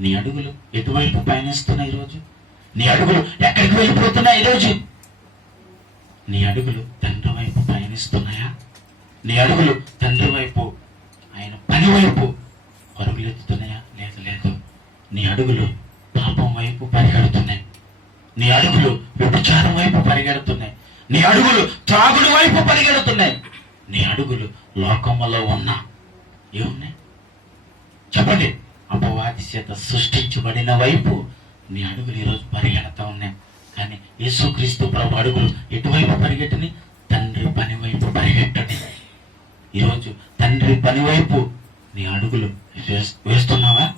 నీ అడుగులు ఎటువైపు పయనిస్తున్నాయి ఈరోజు? నీ అడుగులు ఎక్కడికి వెళ్ళిపోతున్నాయి ఈరోజు? నీ అడుగులు తండ్రి వైపు పయనిస్తున్నాయా? నీ అడుగులు తండ్రి వైపు ఆయన పని వైపు పరుగులెత్తుతున్నాయా? లేదు లేదు. నీ అడుగులు పాపం వైపు పరిగెడుతున్నాయి. నీ అడుగులు వ్యభిచారం వైపు పరిగెడుతున్నాయి. నీ అడుగులు త్రాగుడు వైపు పరిగెడుతున్నాయి. నీ అడుగులు లోకములో ఉన్న ఏమున్నాయి? చెప్పండి. అపవాది చేత సృష్టించబడిన వైపు నీ అడుగులు ఈరోజు పరిగెడతా ఉన్నాయి. కానీ యేసుక్రీస్తు ప్రభు అడుగులు ఎటువైపు పరిగెట్టని? తండ్రి పని వైపు పరిగెట్టని. ఈరోజు తండ్రి పని వైపు నీ అడుగులు వేస్- వేస్తున్నావా?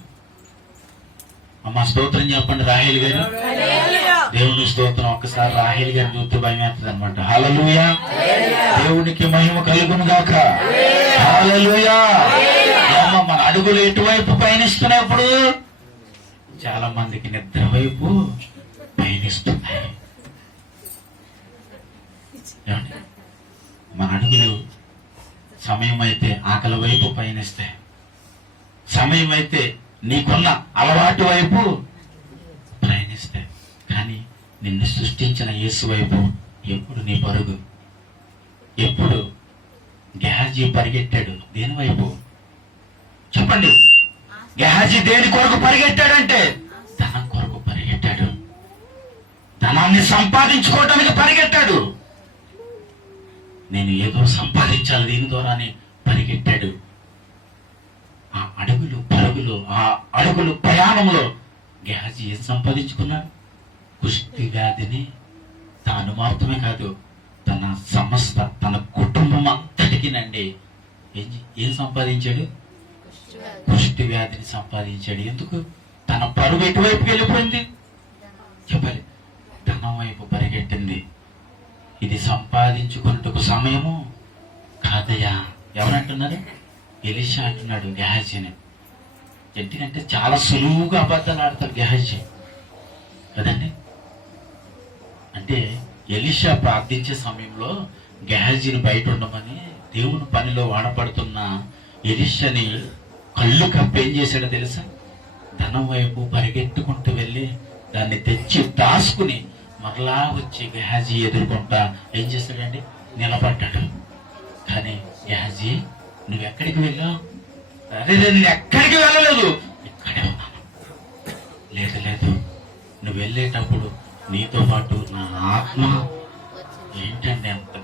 అమ్మ స్తోత్రం చెప్పండి రాహేల్ గారు. దేవుని స్తోత్రం ఒక్కసారి రాహేల్ గారు చూస్తే భయం వేస్తుంది అనమాట హాలలుయా దేవునికి మహిమ కలుగును గాక. హాలలుయా అడుగులు ఎటువైపు పయనిస్తున్నప్పుడు? చాలా మందికి నిద్ర వైపు పయనిస్తున్నాయి. మన అడుగులు సమయం అయితే ఆకలి వైపు పయనిస్తాయి. సమయం అయితే నీకున్న అలవాటు వైపు ప్రయాణిస్తాయి. కానీ నిన్ను సృష్టించిన యేసు వైపు ఎప్పుడు నీ పరుగు? ఎప్పుడు గెహాజీ పరిగెట్టాడు? దేని వైపు? చెప్పండి. గెహాజీ దేని కొరకు పరిగెట్టాడంటే? ధనం కొరకు పరిగెట్టాడు. ధనాన్ని సంపాదించుకోవటానికి పరిగెట్టాడు. నేను ఏదో సంపాదించాలి దీని ద్వారానే పరిగెట్టాడు. ఆ అడుగులు పరుగులు ఆ అడుగులు ప్రయాణంలో గెహాజీ ఏం సంపాదించుకున్నాడు? కుష్టి వ్యాధిని తాను మాత్రమే కాదు తన సంస్థ తన కుటుంబం అంతటికినండి ఏం ఏం సంపాదించాడు? కుష్టి వ్యాధిని సంపాదించాడు. ఎందుకు? తన పరుగు ఎటువైపు వెళ్ళిపోయింది? చెప్పాలి ధనం వైపు పరిగెట్టింది. ఇది సంపాదించుకున్నట్టుకు సమయము కాదయ్యా. ఎవరంటున్నారు? ఎలిషా అంటున్నాడు గెహాజీని. ఎందుకంటే చాలా సులువుగా అబద్ధాలు ఆడతారు గెహాజీ. కదండి? అంటే ఎలిషా ప్రార్థించే సమయంలో గెహాజీని బయట ఉండమని దేవుని పనిలో వాడపడుతున్న ఎలిషని కళ్ళు కప్పేం ఏం చేశాడో తెలుసా? ధనం వైపు పరిగెట్టుకుంటూ వెళ్ళి దాన్ని తెచ్చి దాసుకుని మరలా వచ్చి గెహాజీ ఎదుర్కొంటా ఏం చేశాడండి నిలబడ్డాడు. కానీ గెహాజీ నువ్వు ఎక్కడికి వెళ్ళావు? అదే నేను ఎక్కడికి వెళ్ళలేదు. ఇక్కడే ఉన్నాను. లేదు లేదు. నువ్వు వెళ్ళేటప్పుడు నీతో పాటు నా ఆత్మ. ఏంటంటే అంత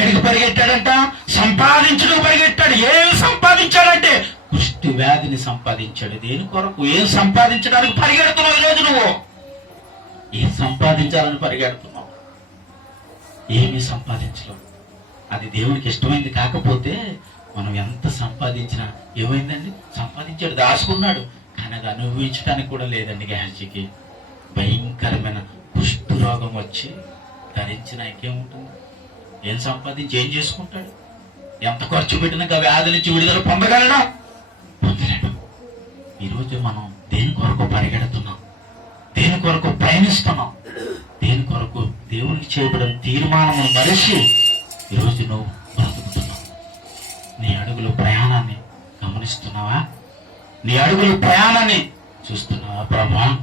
ఎక్కడికి పరిగెట్టాడంట? సంపాదించడం పరిగెట్టాడు. ఏం సంపాదించాడంటే? కుష్టి వ్యాధిని సంపాదించాడు. దేని కొరకు? ఏం సంపాదించడానికి పరిగెడుతున్నావు ఈరోజు నువ్వు? ఏం సంపాదించాలని పరిగెడుతున్నావు? ఏమి సంపాదించలేవు అది దేవునికి ఇష్టమైంది కాకపోతే మనం ఎంత సంపాదించినా ఏమైందండి? సంపాదించాడు దాచుకున్నాడు. కానీ అది అనుభవించడానికి కూడా లేదండి గ్యాస్కి భయంకరమైన కుష్ఠు రోగం వచ్చి ధరించిన ఇంకేముంటుంది? ఏం సంపాదించి ఏం చేసుకుంటాడు? ఎంత ఖర్చు పెట్టినాక వ్యాధి నుంచి విడుదల పొందగలడా? పొందలేడు. ఈరోజు మనం దేని కొరకు పరిగెడుతున్నాం? దేని కొరకు ప్రయాణిస్తున్నాం? దేని కొరకు దేవునికి చేయబడిన తీర్మానము మరిచి ఈరోజు నువ్వు బ్రతుకుతున్నావు? నీ అడుగులు ప్రయాణాన్ని గమనిస్తున్నావా? నీ అడుగులు ప్రయాణాన్ని చూస్తున్నావా? ప్రభా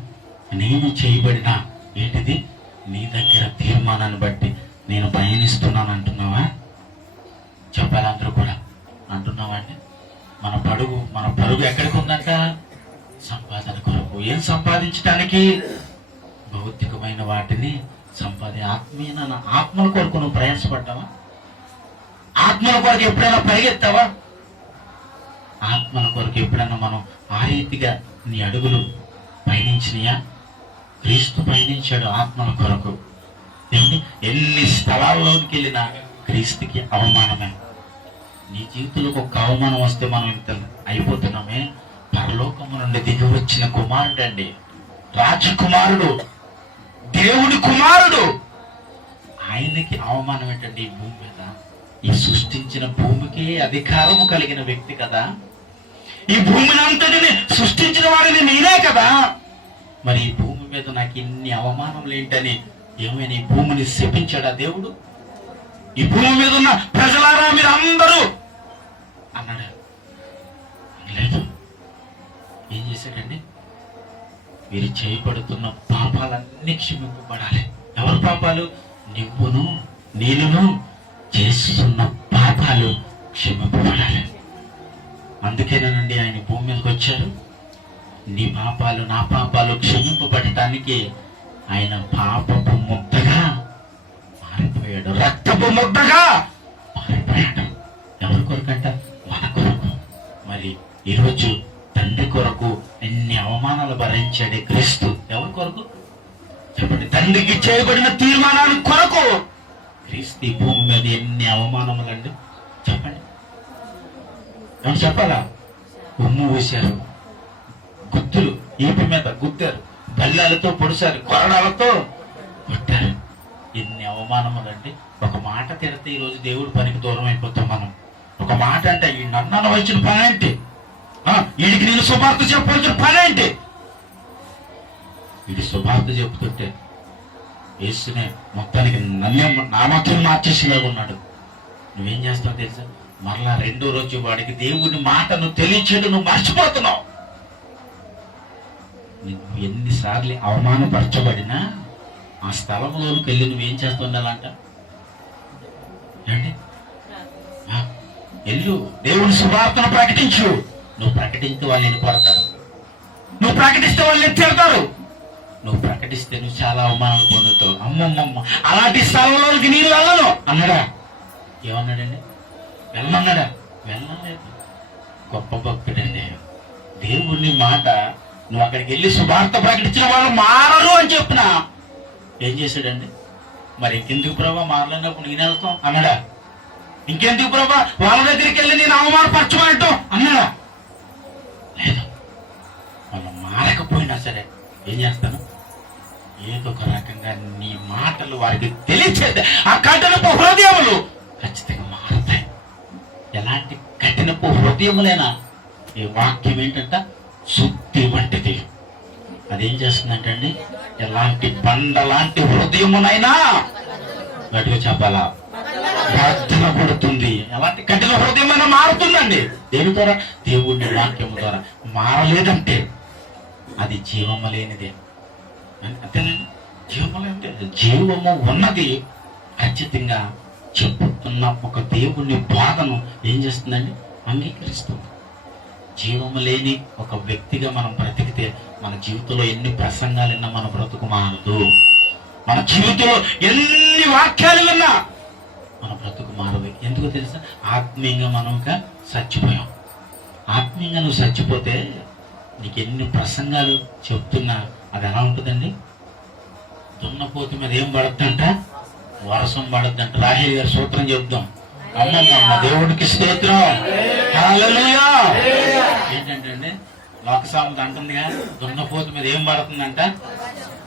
నేను చేయబడిన ఏంటిది? నీ దగ్గర తీర్మానాన్ని బట్టి నేను పయనిస్తున్నాను అంటున్నావా? చెప్పాలి అందరూ కూడా అంటున్నావా అండి? మన పడుగు మన పరుగు ఎక్కడికి ఉందంట సంపాదన కొరకు. ఏం సంపాదించడానికి భౌతికమైన వాటిని సంపాది ఆత్మీయ ఆత్మల కొరకు నువ్వు ప్రయాసపడ్డావా ఆత్మల కొరకు ఎప్పుడైనా పరిగెత్తావా? ఆత్మల కొరకు ఎప్పుడైనా మనం ఆ రీతిగా నీ అడుగులు పయనించినయా? క్రీస్తు పయనించాడు ఆత్మల కొరకు. ఏమండి? ఎన్ని స్థలాల్లోకి వెళ్ళినా క్రీస్తుకి అవమానమే. నీ జీవితంలోకి ఒక అవమానం వస్తే మనం ఇంత అయిపోతున్నామే. పరలోకము నుండి దిగి వచ్చిన కుమారుడు అండి. రాజకుమారుడు దేవుడి కుమారుడు. ఆయనకి అవమానం ఏంటండి? ఈ భూమి మీద. ఈ సృష్టించిన భూమికి అధికారము కలిగిన వ్యక్తి కదా. ఈ భూమిని అంతటిని సృష్టించిన వాడిని నేనే కదా. మరి ఈ భూమి మీద నాకు ఇన్ని అవమానములు ఏంటని ఏమైనా ఈ భూమిని శపించాడా దేవుడు? ఈ భూమి మీద ఉన్న ప్రజలారా మీరు అందరూ అన్నాడు లేదు. ఏం చేశాడండి? మీరు చేయబడుతున్న పాపాలన్నీ క్షమింపబడాలి. ఎవరి పాపాలు? నువ్వును నేనును చేస్తున్న పాపాలు క్షమింపబడాలి. అందుకేనండి ఆయన భూమి మీదకి వచ్చారు. నీ పాపాలు నా పాపాలు క్షమింపబడటానికి ఆయన పాపపు ముద్దగా మారిపోయాడు. రక్తపు ముద్దగా మారిపోయాడు. ఎవరి కొరకంట? మన కొరకు. మరి ఈరోజు తండ్రి కొరకు ఎన్ని అవమానాలు భరించాడే క్రీస్తు ఎవరి కొరకు? చెప్పండి. తండ్రికి చేయబడిన తీర్మానాల కొరకు. క్రీస్తు భూమి మీద ఎన్ని అవమానములండి? చెప్పండి. ఏమన్నా చెప్పాలా? ఉమ్ము వేశారు గుత్తులు ఈపి మీద గుద్దారు గల్లాలతో పొడిచారు. కొరడాలతో కొట్టారు. ఎన్ని అవమానములండి. ఒక మాట తిడితే ఈ రోజు దేవుడి పనికి దూరం అయిపోతాం మనం. ఒక మాట అంటే ఈ నన్నన వచ్చిన పని ఏంటి? ఆ, వీడికి నేను శుభార్త చెప్పవలసిన పని ఏంటి? వీడి శుభార్త చెప్తుంటే యేసునే మొత్తానికి నన్నే నామకం మార్చేసిలాగా ఉన్నాడు. నువ్వేం చేస్తావు తెలుసా? మరలా రెండో రోజు వాడికి దేవుని మాటను తెలియచేడు నువ్వు మర్చిపోతున్నావు. ఎన్నిసార్లు అవమానపరచబడినా ఆ స్థలంలోకి వెళ్ళి నువ్వేం చేస్తుండాలంట? ఏంటి ఆ, ఎల్లు దేవుని శుభార్తను ప్రకటించు. నువ్వు ప్రకటిస్తే వాళ్ళు నేను కొడతారు. నువ్వు ప్రకటిస్తే వాళ్ళు ఎత్తేడతారు నువ్వు ప్రకటిస్తే నువ్వు చాలా అవమానాలు పొందుతావు. అమ్మమ్మమ్మ అలాంటి స్థలంలోకి నేను వెళ్ళను. అన్నాడా? ఏమన్నాడండి? వెళ్ళమన్నాడా? వెళ్ళలేదు. గొప్ప భక్తుడండి. దేవుని మాట నువ్వు అక్కడికి వెళ్ళి శుభార్త ప్రకటించిన వాళ్ళు మారరు అని చెప్పిన. ఏం చేశాడండి? మరి ఇంకెందుకు ప్రభా మారలేనప్పుడు నేను వెళ్తాం అన్నాడా? ఇంకెందుకు ప్రభా? వాళ్ళ దగ్గరికి వెళ్ళి నేను అవమానపరచమంటాం అన్నాడా? లేదు. వాళ్ళు మారకపోయినా సరే ఏం చేస్తాను? ఏదో ఒక రకంగా నీ మాటలు వారికి తెలియచేది ఆ కఠినపు హృదయములు ఖచ్చితంగా మారుతాయి. ఎలాంటి కఠినపు హృదయములైనా ఈ వాక్యం ఏంటంటే? శుద్ధి వంటిది. అదేం చేస్తుందంటే అండి ఎలాంటి బండ లాంటి హృదయమునైనా గట్టిగా చెప్పాలా? ప్రార్థన పడుతుంది ఎలాంటి కఠిన హృదయమైన మారుతుందండి. దేని ద్వారా? దేవుడి వాక్యం ద్వారా. మారలేదంటే అది జీవము లేనిదే. అంతేనండి. జీవము లేనిదే. జీవము ఉన్నది ఖచ్చితంగా చెప్పుతున్న ఒక దేవుని బాధను ఏం చేస్తుందండి? అంగీకరిస్తుంది. జీవము లేని ఒక వ్యక్తిగా మనం బ్రతికితే మన జీవితంలో ఎన్ని ప్రసంగాలు విన్నా మన బ్రతుకు మారదు. మన జీవితంలో ఎన్ని వాక్యాలు విన్నా మన బ్రతుకు మారదు. ఎందుకు తెలుసా? ఆత్మీయంగా మనం ఇంకా చచ్చిపోయాం. ఆత్మీయంగా నువ్వు చచ్చిపోతే నీకు ఎన్ని ప్రసంగాలు చెప్తున్నా అది ఎలా ఉంటుందండి? దున్నపోతు మీద ఏం పడద్దంట? వర్షం పడద్దంట. రాహేల్ గారి సూత్రం చెప్దాం. అమ్మమ్మ దేవుడికి స్తోత్రం. ఏంటంటే అండి అంటుందిగా దున్నపోతు మీద ఏం పడుతుందంట?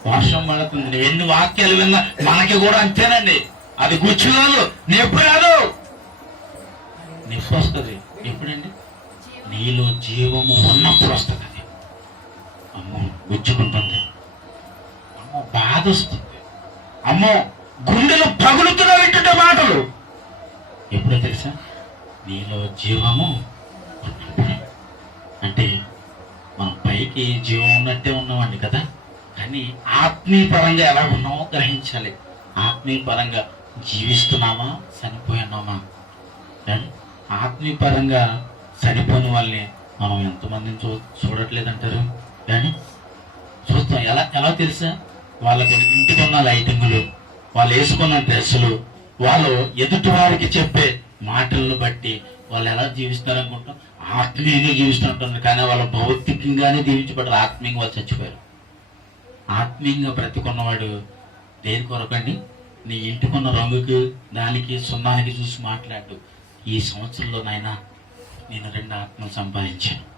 వర్షం పడుతుంది ఎన్ని వాక్యాలు విన్నా మనకి కూడా అంతేనండి. అది గుచ్చు కాదు నొప్పి రాదు. నొప్పి వస్తుంది. ఎప్పుడండి? నీలో జీవము ఉన్నప్పుడు వస్తుంది అది. అమ్మో గుచ్చుకుంటుంది. అమ్మో బాధ వస్తుంది. అమ్మో గుండెలు పగులుతున్నా వింటుంటే మాట నీలో జీవము అంటే మనం పైకి జీవం ఉన్నట్టే ఉన్నామండి కదా? కానీ ఆత్మీయ పరంగా ఎలా ఉన్నామో గ్రహించాలి. ఆత్మీయ పరంగా జీవిస్తున్నామా చనిపోయినామా కానీ ఆత్మీయ పరంగా చనిపోయిన వాళ్ళని మనం ఎంతమందిని చూ చూడట్లేదంటారు? కానీ చూస్తాం. ఎలా ఎలా తెలుసా? వాళ్ళకు ఇంటికి ఉన్న లైటింగులు వాళ్ళు వేసుకున్న డ్రెస్సులు వాళ్ళు ఎదుటి వారికి చెప్పే మాటలను బట్టి వాళ్ళు ఎలా జీవిస్తారనుకుంటాం? ఆత్మీయంగా జీవిస్తుంటారు కానీ వాళ్ళ భౌతికంగానే జీవించబడ్డారు. ఆత్మీయంగా వాళ్ళు చచ్చిపోయారు. ఆత్మీయంగా బ్రతికున్నవాడు దేని కొరకండి? నీ ఇంటికున్న రంగుకి దానికి సున్నానికి చూసి మాట్లాడు. ఈ సంవత్సరంలో నాయన నేను రెండు ఆత్మలు సంపాదించాను.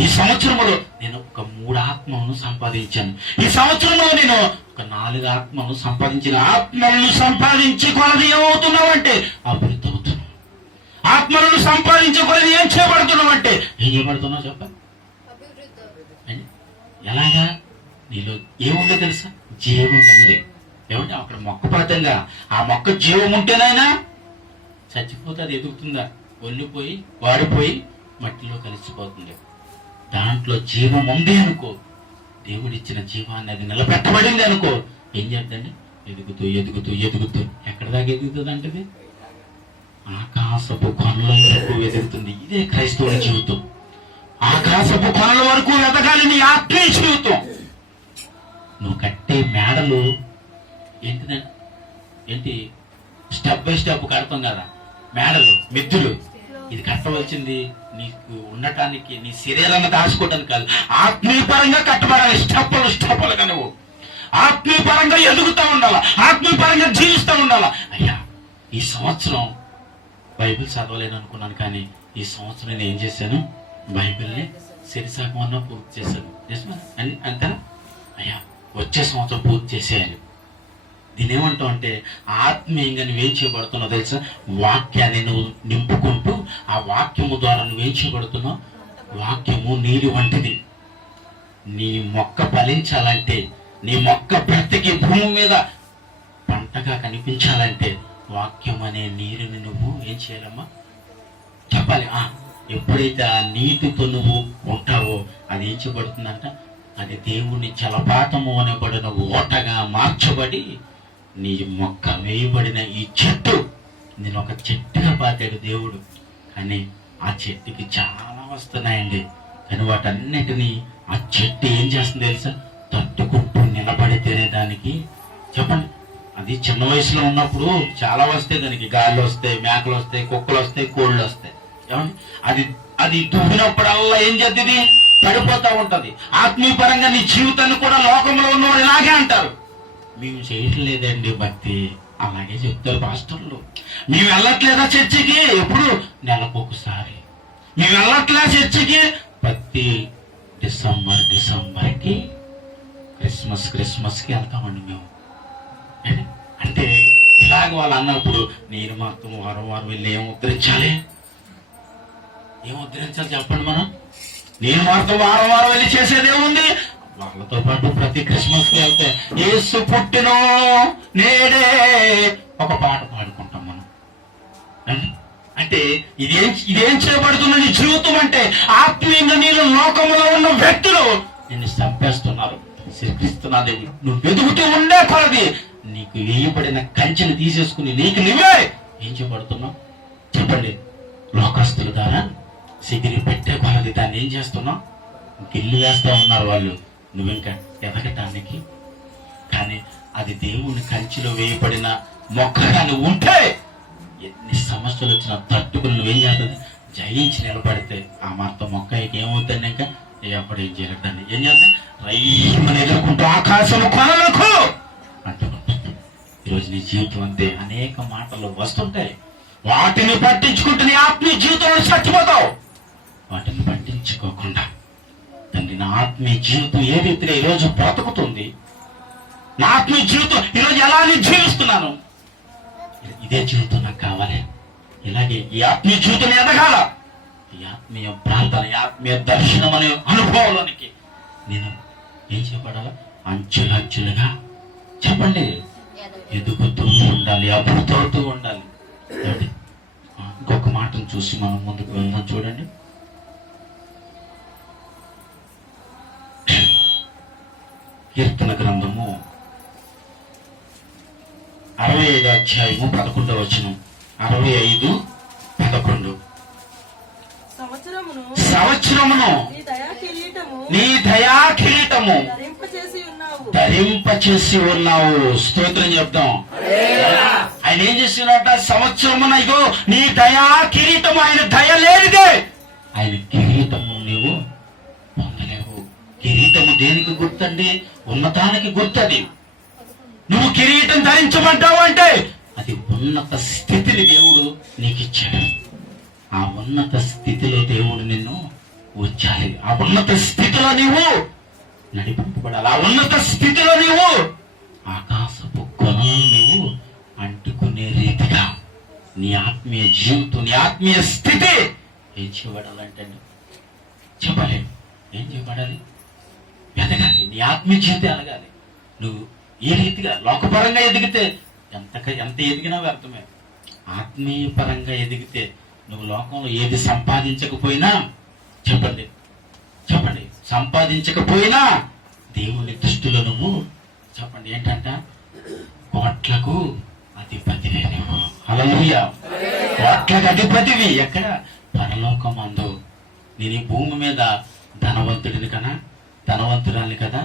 ఈ సంవత్సరంలో నేను ఒక మూడు ఆత్మలను సంపాదించాను. ఈ సంవత్సరంలో నేను ఒక నాలుగు ఆత్మలను సంపాదించిన ఆత్మలను సంపాదించి కొలది ఏమవుతున్నావంటే అభివృద్ధి ఆత్మలను సంపాదించే కొలది ఏం చేయబడుతున్నావు అంటే ఏం చేయబడుతున్నావు చెప్ప. అని ఎలాగా? నీలో ఏముందో తెలుసా? జీవం ఉంది ఏమంటే అక్కడ మొక్క పడతంగా. ఆ మొక్క జీవం ఉంటేనైనా చచ్చిపోతే అది ఎదుగుతుందా? ఒళ్ళిపోయి వాడిపోయి మట్టిలో కలిసిపోతుంది. దాంట్లో జీవం ఉంది అనుకో. దేవుడిచ్చిన జీవాన్ని అది నిలబెట్టబడింది అనుకో. ఏం చేద్దండి? ఎదుగుతూ ఎదుగుతూ ఎదుగుతూ. ఎక్కడ దాకా ఎదుగుతుంది అంటే? ఆకాశపు కొనల వరకు ఎదుగుతుంది. ఇదే క్రైస్తవుల జీవితం. ఆకాశపు కొనల వరకు ఎదగాలి నీ ఆత్మీయ జీవితం. నువ్వు కట్టే మేడలు ఏంటిదండి ఏంటి? స్టెప్ బై స్టెప్ కడతాం కదా. మేడలు మిద్దులు ఇది కట్టవలసింది నీకు ఉండటానికి నీ శరీరాన్ని దాచుకోవడానికి కాదు. ఆత్మీయపరంగా కట్టబడాలి. స్టెప్పులు స్టెప్పులుగా నువ్వు. ఆత్మీయపరంగా ఎదుగుతూ ఉండాలి. ఆత్మీయపరంగా జీవిస్తూ ఉండాలి. అయ్యా ఈ సంవత్సరం బైబిల్ చదవలేను అనుకున్నాను కానీ ఈ సంవత్సరం నేను ఏం చేశాను? బైబిల్ని సిరిసాకం పూర్తి చేశాను. నిజమా అని అంటారా అయ్యా వచ్చే సంవత్సరం పూర్తి చేసేయాలి. దీని ఏమంటావు అంటే ఆత్మీయంగా నువ్వేం చేయబడుతున్నావు తెలుసా? వాక్యాన్ని నువ్వు నింపుకుంటూ ఆ వాక్యము ద్వారా నువ్వేం చేయబడుతున్నావు? వాక్యము నీరు వంటిది. నీ మొక్క ఫలించాలంటే నీ మొక్క బ్రతికి భూమి మీద పంటగా కనిపించాలంటే వాక్యం అనే నీరుని నువ్వు ఏం చేయాలమ్మా? చెప్పాలి. ఆ ఎప్పుడైతే ఆ నీటితో నువ్వు ఉంటావో అది ఏం చేయబడుతుందంట? అది దేవుని జలపాతము అనబడిన ఓటగా మార్చబడి నీ మొక్క వేయబడిన ఈ చెట్టు నేను ఒక చెట్టుగా పాతాడు దేవుడు. కానీ ఆ చెట్టుకి చాలా వస్తున్నాయండి. కానీ వాటన్నిటినీ ఆ చెట్టు ఏం చేస్తుంది తెలుసా? తట్టుకుంటూ నిలబడితేనే దానికి చెప్పండి. అది చిన్న వయసులో ఉన్నప్పుడు చాలా వస్తాయి దానికి. గాలి వస్తాయి మేకలు వస్తాయి కుక్కలు వస్తాయి కోళ్ళు వస్తాయి. ఏమండి? అది అది దువ్వినప్పుడల్లా ఏం చేద్ది పడిపోతూ ఉంటది. ఆత్మీయపరంగా నీ జీవితాన్ని కూడా లోకంలో ఉన్నవాడు ఇలాగే అంటారు. మేము చేయట్లేదండి భక్తి. అలాగే చెప్తారు పాస్టర్లు. మేము వెళ్ళట్లేదా చర్చికి? ఎప్పుడు? నెలకు ఒకసారి. మేము వెళ్ళట్లే చర్చికి? ప్రతి డిసెంబర్ డిసెంబర్కి క్రిస్మస్ క్రిస్మస్కి వెళ్తామండి మేము. అంటే ఇలాగ వాళ్ళు అన్నప్పుడు నేను మాత్రం వారం వారం వెళ్ళి ఏం ఉద్ధరించాలి? ఏం ఉద్ధరించాలి చెప్పండి మనం? నేను మాత్రం వారం వారం వెళ్ళి చేసేదేముంది వాళ్ళతో పాటు ప్రతి క్రిస్మస్కి వెళ్తే ఏసు పుట్టినో నేడే ఒక పాట పాడుకుంటాం మనం. అంటే ఇదేం ఇదేం చేయబడుతున్న నీ జీవితం అంటే ఆత్మీయంగా నీళ్ళు లోకంలో ఉన్న వ్యక్తులు నిన్ను చంపేస్తున్నారు శ్రీకృష్ణ దేవుడు. నువ్వు ఎదుగుతూ ఉండే కొలది నీకు వేయబడిన కంచెను తీసేసుకుని నీకు నువ్వే ఏం చేయబడుతున్నావు చెప్పండి. లోకస్తుల ద్వారా సిగిరి పెట్టే కొలది దాన్ని ఏం చేస్తున్నావు? గిల్లు వేస్తా ఉన్నారు వాళ్ళు. నువ్వింకా ఎదగటానికి? కానీ అది దేవుని కంచిలో వేయబడిన మొక్కగాని ఉంటే ఎన్ని సమస్యలు వచ్చినా తట్టుకుని నువ్వేం చేస్తుంది జయించి నిలబడితే ఆ మాత్రం మొక్క ఏమవుతుంది ఇంకా? ఎప్పుడు ఏం చేయలేదండి ఏం చేద్దాం రైమని ఎదుర్కొంటూ ఆకాశం కొనలకు. ఈరోజు నీ జీవితం అంతే అనేక మాటలు వస్తుంటాయి. వాటిని పట్టించుకుంటే నీ ఆత్మీయ జీవితంలో చచ్చిపోతావు. వాటిని పట్టించుకోకుండా తండ్రి నా ఆత్మీయ జీవితం ఏ రీతిగా ఈరోజు బ్రతుకుతుంది? నా ఆత్మీయ జీవితం ఈరోజు ఎలా నేను జీవిస్తున్నాను? ఇదే జీవితం నాకు కావాలి. ఇలాగే ఈ ఆత్మీయ జీవితం ఎదగాల. ఈ ఆత్మీయ ప్రాంతాల ఈ ఆత్మీయ దర్శనం అనే అనుభవంలోనికి నేను ఏం చేయబడాలా అంచులంచులుగా చెప్పండి. ఎదుగుతూ ఉండాలి అభివృద్ధి ఉండాలి. ఇంకొక మాటను చూసి మనం ముందుకు వెళ్దాం చూడండి. కీర్తన గ్రంథము అరవై ఐదు అధ్యాయము పదకొండవ వచనం. అరవై ఐదు పదకొండు. సంవత్సరమును సంవత్సరమును నీ దయా కిరీటము ధరింపచేసి ఉన్నావు. స్తోత్రం చెప్తాం ఆయన ఏం చేస్తున్నట్ట సంవత్సరమున ఇగో నీ దయా కిరీటం ఆయన దయ లేనిదే. ఆయన కిరీటము నీవు పొందలేవు. కిరీటము దేనికి గుర్తండి? ఉన్నతానికి గుర్తది. నువ్వు కిరీటం ధరించమంటావు అంటే అది ఉన్నత స్థితిని దేవుడు నీకు ఇచ్చాడు ఆ ఉన్నత స్థితిలో దేవుడు నిన్ను ఉంచాలి. ఆ ఉన్నత స్థితిలో నీవు నడిపింపబడాలి? ఆ ఉన్నత స్థితిలో నీవు ఆకాశపు కొనలు నీవు అంటుకునే రీతిగా నీ ఆత్మీయ జీవితం నీ ఆత్మీయ స్థితి ఏం చేయబడాలంటే చెప్పాలి. ఏం చేయబడాలి? ఎదగాలి. నీ ఆత్మీయ జీవితం ఎదగాలి. నువ్వు ఈ రీతిగా లోకపరంగా ఎదిగితే ఎంత ఎంత ఎదిగినా వ్యర్థమే. ఆత్మీయ పరంగా ఎదిగితే నువ్వు లోకంలో ఏది సంపాదించకపోయినా చెప్పండి. చెప్పండి. సంపాదించకపోయినా దేవుని దృష్టిలో నువ్వు చెప్పండి ఏంటంట? కోట్లకు అధిపతివే నువ్వు హల్లెలూయా. కోట్లకు అధిపతివి ఎక్కడ? పరలోకమందు. నేను ఈ భూమి మీద ధనవంతుడిని కదా ధనవంతురాలి కదా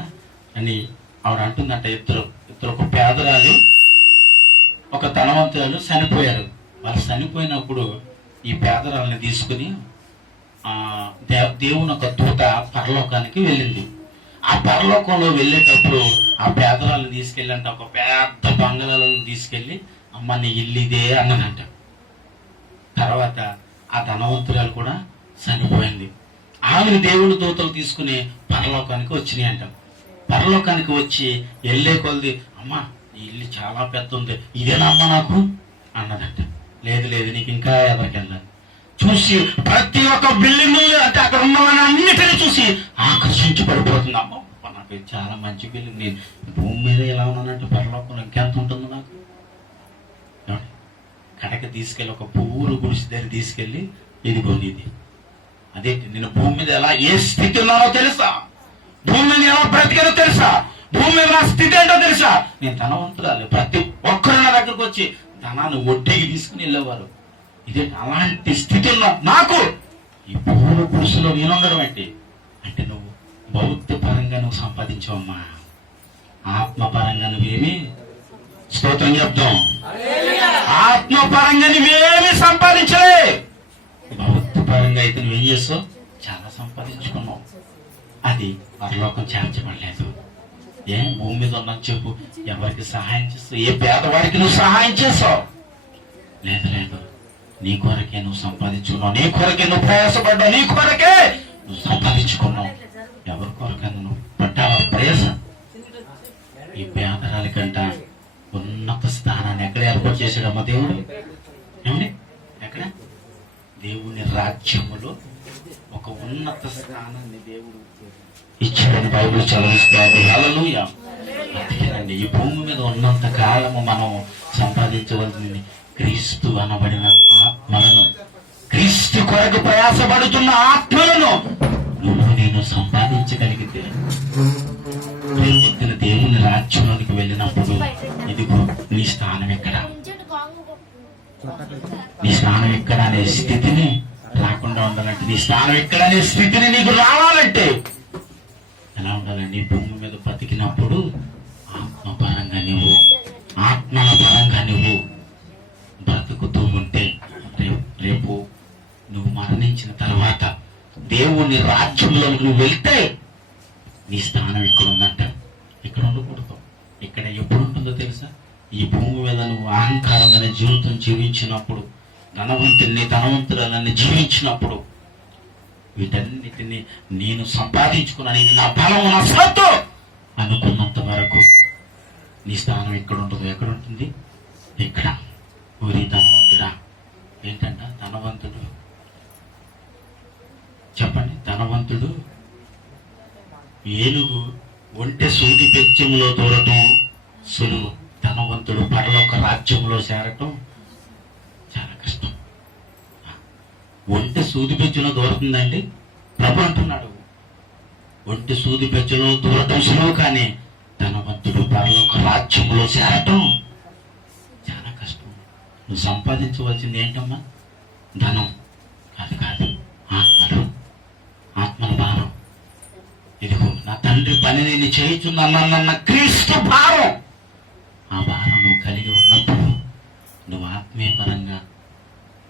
అని ఆవిడ అంటుందంట. ఇద్దరు ఇద్దరు ఒక పేదరాలు ఒక ధనవంతురాలు చనిపోయారు. వాళ్ళు చనిపోయినప్పుడు ఈ పేదరాలని తీసుకుని దేవుని ఒక దూత పరలోకానికి వెళ్ళింది. ఆ పరలోకంలో వెళ్ళేటప్పుడు ఆ పేదవాళ్ళని తీసుకెళ్ళంట ఒక పెద్ద బంగళాలను తీసుకెళ్ళి అమ్మ నీ ఇల్లు ఇదే అన్నదంట. తర్వాత ఆ ధనవంతురాలు కూడా చనిపోయింది. ఆమెను దేవుని దూతలు తీసుకుని పరలోకానికి వచ్చినాయి అంట పరలోకానికి వచ్చి వెళ్ళే కొలది అమ్మా ఈ ఇల్లు చాలా పెద్ద ఉంది ఇదేనమ్మా నాకు అన్నదంట. లేదు లేదు నీకు ఇంకా ఎవరికెళ్ళాలి? చూసి ప్రతి ఒక్క బిల్డింగ్ అంటే అక్కడ ఉన్న అన్నిటిని చూసి ఆకర్షించి పడిపోతుంది. అమ్మ నాకు చాలా మంచి బిల్డింగ్. నేను భూమి మీద ఎలా ఉన్నానంటే పరలోకంలో ఇంకెంత ఉంటుంది నాకు? కడక కడకి తీసుకెళ్ళి ఒక పువ్వులు గుడిసి దగ్గర తీసుకెళ్ళి ఇది ఇది అదే నేను భూమి మీద ఎలా ఏ స్థితి ఉన్నానో తెలుసా? భూమి మీద ఎలా బ్రతికానో తెలుసా? భూమి మీద నా స్థితి ఏంటో తెలుసా? నేను ధనవంతురాలి. ప్రతి ఒక్కరు నా దగ్గరకు వచ్చి ధనాన్ని వడ్డీకి తీసుకుని వెళ్ళేవారు. ఇది అలాంటి స్థితిలో నాకు ఈ భూమి పురుషులో నేనుండడం అంటే అంటే నువ్వు బౌద్ధపరంగా పరంగా నువ్వు సంపాదించావమ్మా. ఆత్మ పరంగా నువ్వేమి? స్తోత్రం చెప్తాం ఆత్మ పరంగా నువ్వేమి సంపాదించలే? భౌతిక పరంగా అయితే నువ్వేం చేస్తావు? చాలా సంపాదించుకున్నావు. అది పరలోకం చేర్చబడలేదు. ఏ భూమి మీద ఉన్న చెప్పు. ఎవరికి సహాయం చేస్తావు? ఏ పేదవాడికి నువ్వు సహాయం చేస్తావు? లేదు లేదు. నీ కొరకే నువ్వు సంపాదించుకున్నావు నీ కొరకే నువ్వు ప్రయాసపడ్డావు నీ కొరకే నువ్వు సంపాదించుకున్నావు. ఎవరి కొరకే నువ్వు పడ్డావా? ప్రయాస ఈ పేదరాలి కంట ఉన్నత స్థానాన్ని ఎక్కడ ఏర్పాటు చేశాడమ్మా దేవుడు? ఏమండి? ఎక్కడ? దేవుని రాజ్యములో ఒక ఉన్నత స్థానాన్ని దేవుడు ఇచ్చాడని బైబుల్ చదివిస్తుంది హల్లెలూయా. అందుకేనండి ఈ భూమి మీద ఉన్నంత కాలము మనం సంపాదించవలసింది క్రీస్తు అనబడిన ఆత్మలను. క్రీస్తు కొరకు ప్రయాసపడుతున్న ఆత్మలను నువ్వు నేను సంపాదించగలిగితే రేపు పొద్దున దేవుని రాజ్యంలోనికి వెళ్ళినప్పుడు ఇదిగో నీ స్థానం ఎక్కడ? నీ స్థానం ఎక్కడ అనే స్థితిని రాకుండా ఉండాలంటే నీ స్థానం ఎక్కడ అనే స్థితిని నీకు రావాలంటే ఎలా భూమి మీద బతికినప్పుడు ఆత్మ పరంగా నువ్వు ఆత్మల పరంగా నువ్వు బ్రతుకుతూ ఉంటే రేపు రేపు నువ్వు మరణించిన తర్వాత దేవుని రాజ్యంలో నువ్వు వెళ్తే నీ స్థానం ఇక్కడ ఉందంట ఇక్కడ ఉండకూడదు ఇక్కడ ఎప్పుడు ఉంటుందో తెలుసా? ఈ భూమి మీద నువ్వు అహంకారమైన జీవితం జీవించినప్పుడు ధనవంతుల్ని ధనవంతురాలని జీవించినప్పుడు వీటన్నిటిని నేను సంపాదించుకున్నాను ఇది నా బలం నా సత్తు అనుకున్నంత వరకు నీ స్థానం ఎక్కడ ఉంటుందో ఎక్కడ? ఉంటుంది ఇక్కడ ఊరి ధనవంతుడా? ఏంటంట? ధనవంతుడు. చెప్పండి ధనవంతుడు? ఏనుగు ఒంటె సూది పెత్యంలో దూరటం సులువు. ధనవంతుడు పరలోక రాజ్యంలో చేరటం చాలా కష్టం ఒంటె సూది పెచ్చులో దూరుతుందండి? ప్రభు అంటున్నాడు. ఒంటె సూది పెచ్చులో దూరటం కానీ ధనవంతుడు పరలోక రాజ్యంలో చేరటం చాలా కష్టం. నువ్వు సంపాదించవలసింది ఏంటమ్మా? ధనం. కాదు కాదు ఆత్మలు. ఆత్మల భారం. ఇదిగో నా తండ్రి పని నేను చేయుచున్నానన్న క్రీస్తు భారం. ఆ భారం నువ్వు కలిగి ఉన్నప్పుడు నువ్వు ఆత్మీయపరంగా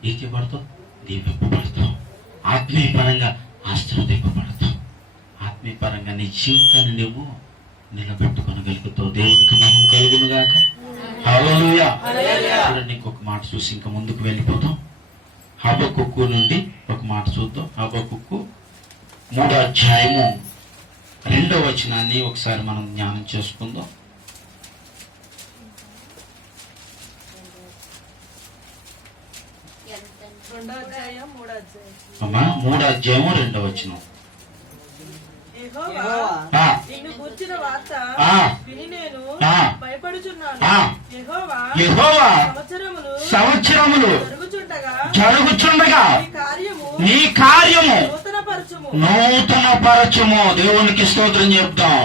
పరంగా దీపింపబడతావు ఆత్మీయ పరంగా ఆశీర్వదింపబడతావు ఆత్మీయ పరంగా నీ జీవితాన్ని నువ్వు నిలబెట్టుకోగలుగుతావు దేవునికి మహం కలుగును గాక ఇంకొక మాట చూసి ఇంకా ముందుకు వెళ్ళిపోతాం. హబకుక్కు నుండి ఒక మాట చూద్దాం. హబకుక్కు మూడో అధ్యాయము రెండో వచనాన్ని ఒకసారి మనం జ్ఞానం చేసుకుందాం రెండో అధ్యాయం మూడో అధ్యాయం అమ్మా మూడో అధ్యాయము రెండో యెహోవా సంవత్సరములు జరుగుచుండగా నీ కార్యము నూతన పరచుము దేవునికి స్తోత్రం చెప్తాం.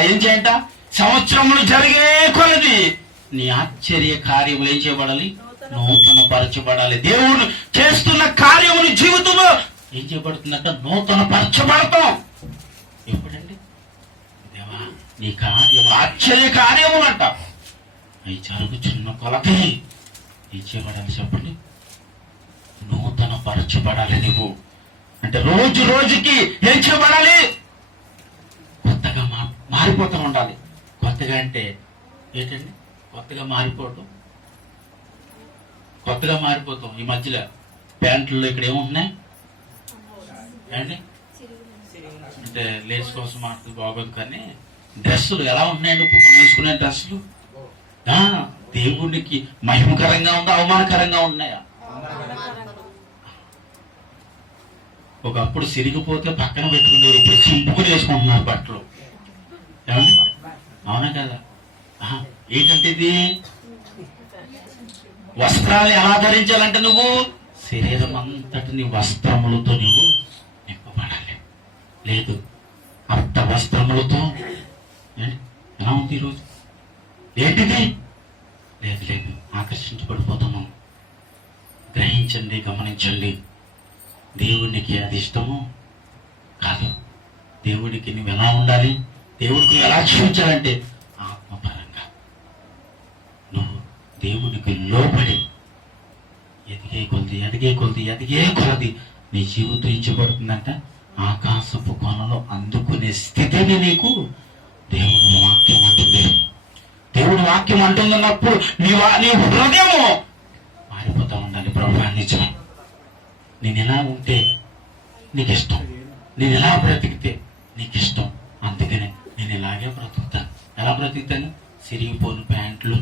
ఏం చేయంట? సంవత్సరములు జరిగే కొలది. నీ ఆశ్చర్య కార్యములు ఏం చేయబడాలి? నూతన పరచబడాలి దేవుడు చేస్తున్న కార్యముని జీవితంలో ఏం చేయబడుతుందంట? నూతన పరచబడతాం ఎప్పుడండి? దేవా నీ కార్యము ఆశ్చర్య కార్యములంట. అవి జరుగుచున్న కొలది ఏం చేయబడాలి చెప్పండి? నూతన పరచబడాలి నువ్వు అంటే రోజు రోజుకి ఏం చేయబడాలి? కొత్తగా మా మారిపోతూ ఉండాలి. కొత్తగా అంటే ఏంటండి? కొత్తగా మారిపోవటం. కొత్తగా మారిపోతాం ఈ మధ్యలో. ప్యాంట్లు ఇక్కడ ఏముంటున్నాయి? ఏండి అంటే లేస్ కోసం మాట్లాడు బాగోదు కానీ. డ్రెస్సులు ఎలా ఉన్నాయండి ఇప్పుడు మనం వేసుకునే డ్రెస్సులు? ఆ, మహిమకరంగా ఉందా అవమానకరంగా ఉన్నాయా? ఒకప్పుడు సిరిగిపోతే పక్కన పెట్టుకునేవారు ఇప్పుడు సింపుకుని వేసుకుంటున్నారు బట్టలు. అవునా కదా? ఆహా, ఏంటంటే ఇది? వస్త్రాలు ఎలా ధరించాలంటే నువ్వు? శరీరం అంతటిని వస్త్రములతో నువ్వు నింపబడాలి. లేదు అర్థ వస్త్రములతో ఎలా ఉంది ఈరోజు? ఏంటిది? లేదు లేదు ఆకర్షించబడిపోతున్నాం గ్రహించండి గమనించండి. దేవునికి అది ఇష్టము కాదు. దేవుడికి నువ్వు ఎలా ఉండాలి? దేవుడికి ఎలా జీవించాలంటే ఆత్మపరంగా నువ్వు దేవునికి లోబడి ఎదిగే కొలది ఎదిగే కొలది ఎదిగే కొలది నీ జీవితం ఇచ్చబడుతుందంట ఆకాశపు కొనలో అందుకునే స్థితిని నీకు దేవుడు వాక్యం అంటుంది. దేవుడు వాక్యం అంటున్నప్పుడు నీ నీ హృదయం మారిపోతా ఉండాలి ప్రభా నిజం. నేను ఎలా ఉంటే నీకు ఇష్టం నేను ఎలా బ్రతికితే నీకు ఇష్టం అందుకనే నేను ఇలాగే బ్రతుకుతాను. ఎలా బ్రతుకుతాను? సిరిగిపోను ప్యాంట్లు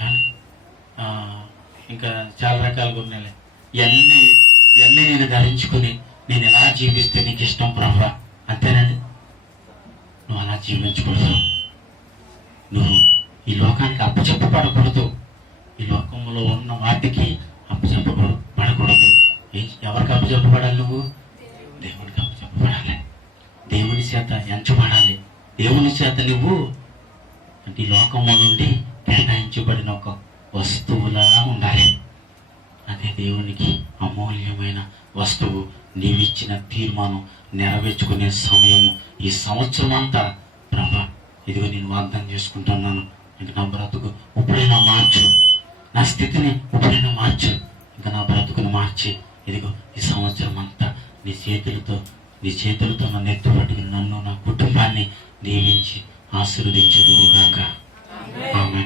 ఆ, ఇంకా చాలా రకాలుగా ఉన్నాయి ఇవన్నీ ఇవన్నీ నేను ధరించుకుని నేను ఎలా జీవిస్తే నీకు ఇష్టం ప్రభా అంతేనండి. నువ్వు అలా జీవించకూడదు. నువ్వు ఈ లోకానికి అప్పచెప్పబడకూడదు ఈ లోకంలో ఉన్న వాటికి అప్పచెప్పబడు పడకూడదు. ఎవరికి అప్పచెప్పబడాలి నువ్వు? దేవునికి అప్పచెప్పబడాలి దేవుని చేత ఎంచబడాలి. దేవుని చేత నువ్వు అంటే ఈ లోకము నుండి కేటాయించబడిన ఒక వస్తువులా ఉండాలి. అదే దేవునికి అమూల్యమైన వస్తువు నీవిచ్చిన తీర్మానం నెరవేర్చుకునే సమయము ఈ సంవత్సరం అంతా ప్రభా ఇదిగో నేను వాగ్దానం చేసుకుంటున్నాను. ఇంక నా బ్రతుకు ఇప్పుడైనా మార్చు. నా స్థితిని ఇప్పుడైనా మార్చు. ఇంకా నా బ్రతుకును మార్చి. ఇదిగో ఈ సంవత్సరం అంతా నీ చేతులతో నీ చేతులతో నన్ను ఎత్తుపట్టుకుని నన్ను నా కుటుంబాన్ని దీవించి ఆశీర్వదించుదురుగాక ఆమె